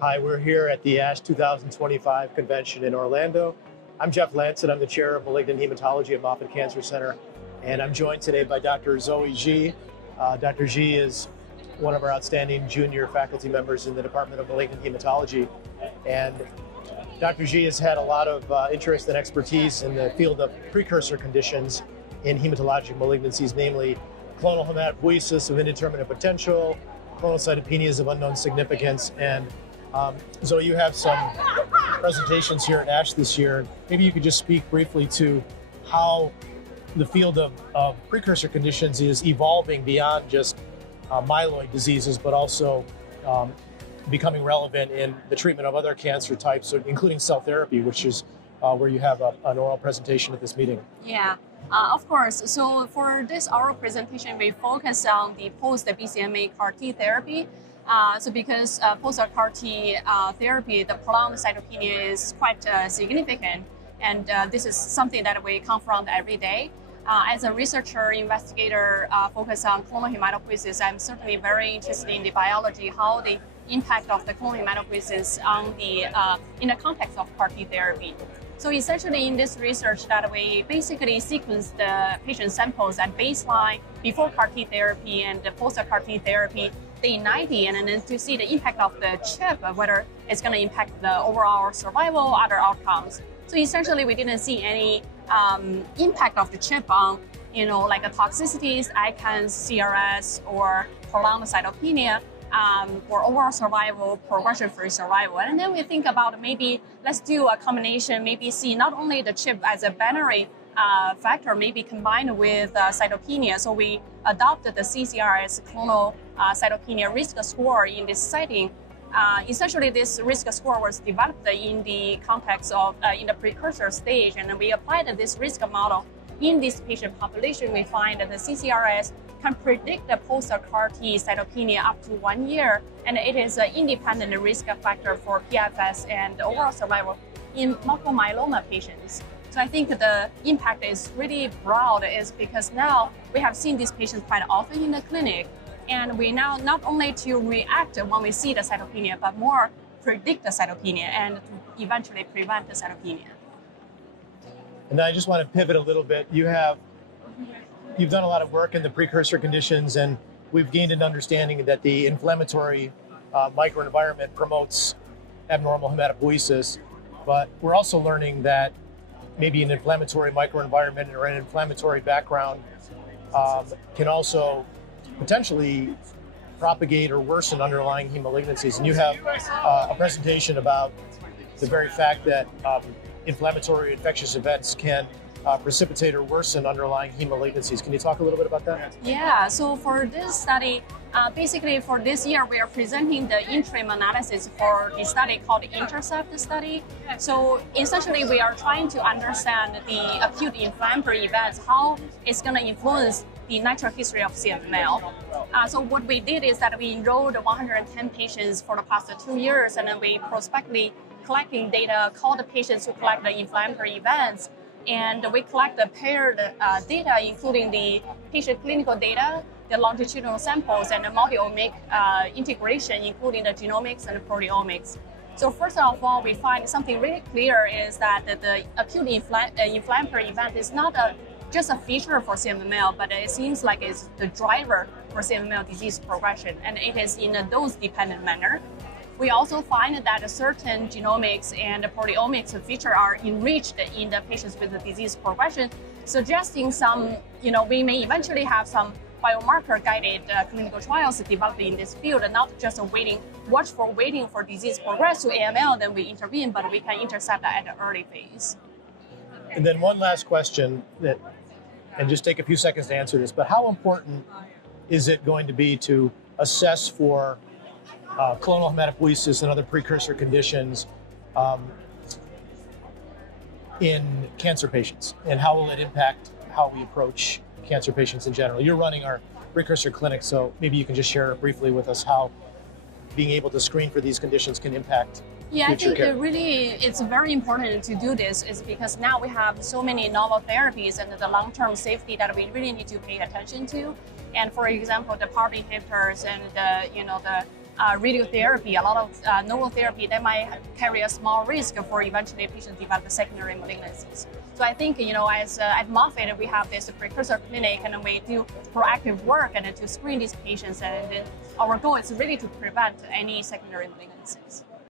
Hi, we're here at the ASH 2025 convention in Orlando. I'm Jeff Lancet. I'm the chair of malignant hematology at Moffitt Cancer Center, and I'm joined today by Dr. Zoey Xie. Dr. Xie is one of our outstanding junior faculty members in the Department of Malignant Hematology, and Dr. Xie has had a lot of interest and expertise in the field of precursor conditions in hematologic malignancies, namely clonal hematopoiesis of indeterminate potential, clonal cytopenias of unknown significance, and Zoe, you have some presentations here at ASH this year. Maybe you could just speak briefly to how the field of precursor conditions is evolving beyond just myeloid diseases, but also becoming relevant in the treatment of other cancer types, including cell therapy, which is where you have an oral presentation at this meeting. Yeah, of course. So for this oral presentation, we focus on the post-BCMA CAR T therapy. So because post-CAR T therapy, the prolonged cytopenia is quite significant. And this is something that we confront every day. As a researcher, investigator focused on clonal hematopoiesis, I'm certainly very interested in the biology, how the impact of the clonal hematopoiesis on in the context of CAR T therapy. So essentially in this research that we basically sequence the patient samples at baseline before CAR T therapy and the post-CAR T therapy day 90, and then to see the impact of the chip, whether it's going to impact the overall survival, other outcomes. So essentially, we didn't see any impact of the chip on, like the toxicities, ICANS, CRS, or prolonged cytopenia, or overall survival, progression-free survival. And then we think about maybe let's do a combination, maybe see not only the chip as a binary factor, maybe combined with cytopenia. So we adopted the CCRS clonal cytopenia risk score in this setting. Essentially, this risk score was developed in the context of in the precursor stage, and we applied this risk model in this patient population. We find that the CCRS can predict the post-CAR T cytopenia up to 1 year, and it is an independent risk factor for PFS and overall survival in multiple myeloma patients. So I think the impact is really broad, is because now we have seen these patients quite often in the clinic, and we now not only to react when we see the cytopenia, but more predict the cytopenia and to eventually prevent the cytopenia. And I just want to pivot a little bit. You've done a lot of work in the precursor conditions, and we've gained an understanding that the inflammatory microenvironment promotes abnormal hematopoiesis, but we're also learning that maybe an inflammatory microenvironment or an inflammatory background can also potentially propagate or worsen underlying heme malignancies. And you have a presentation about the very fact that inflammatory infectious events can precipitate or worsen underlying heme malignancies. Can you talk a little bit about that? Yeah, so for this study, basically for this year, we are presenting the interim analysis for the study called the INTERCEPT study. So essentially, we are trying to understand the acute inflammatory events, how it's going to influence the natural history of CMML. So what we did is that we enrolled 110 patients for the past 2 years, and then we prospectively collecting data, called the patients who collect the inflammatory events, and we collect the paired data, including the patient clinical data, the longitudinal samples, and the multi-omic integration, including the genomics and the proteomics. So first of all, we find something really clear is that the acute inflammatory event is not just a feature for CMML, but it seems like it's the driver for CMML disease progression, and it is in a dose-dependent manner. We also find that certain genomics and proteomics features are enriched in the patients with the disease progression, suggesting some, we may eventually have some biomarker-guided clinical trials developed in this field, and not just waiting for disease progress to AML, then we intervene, but we can intercept that at the early phase. And then one last question, and just take a few seconds to answer this, but how important is it going to be to assess for clonal hematopoiesis and other precursor conditions in cancer patients, and how will it impact how we approach cancer patients in general? You're running our precursor clinic, so maybe you can just share briefly with us how being able to screen for these conditions can impact Yeah, I think it's very important to do this is because now we have so many novel therapies and the long-term safety that we really need to pay attention to. And for example, the PARP inhibitors and the radiotherapy, a lot of novel therapy that might carry a small risk for eventually patients develop secondary malignancies. So I think, as at Moffitt, we have this precursor clinic and we do proactive work and to screen these patients. And then our goal is really to prevent any secondary malignancies.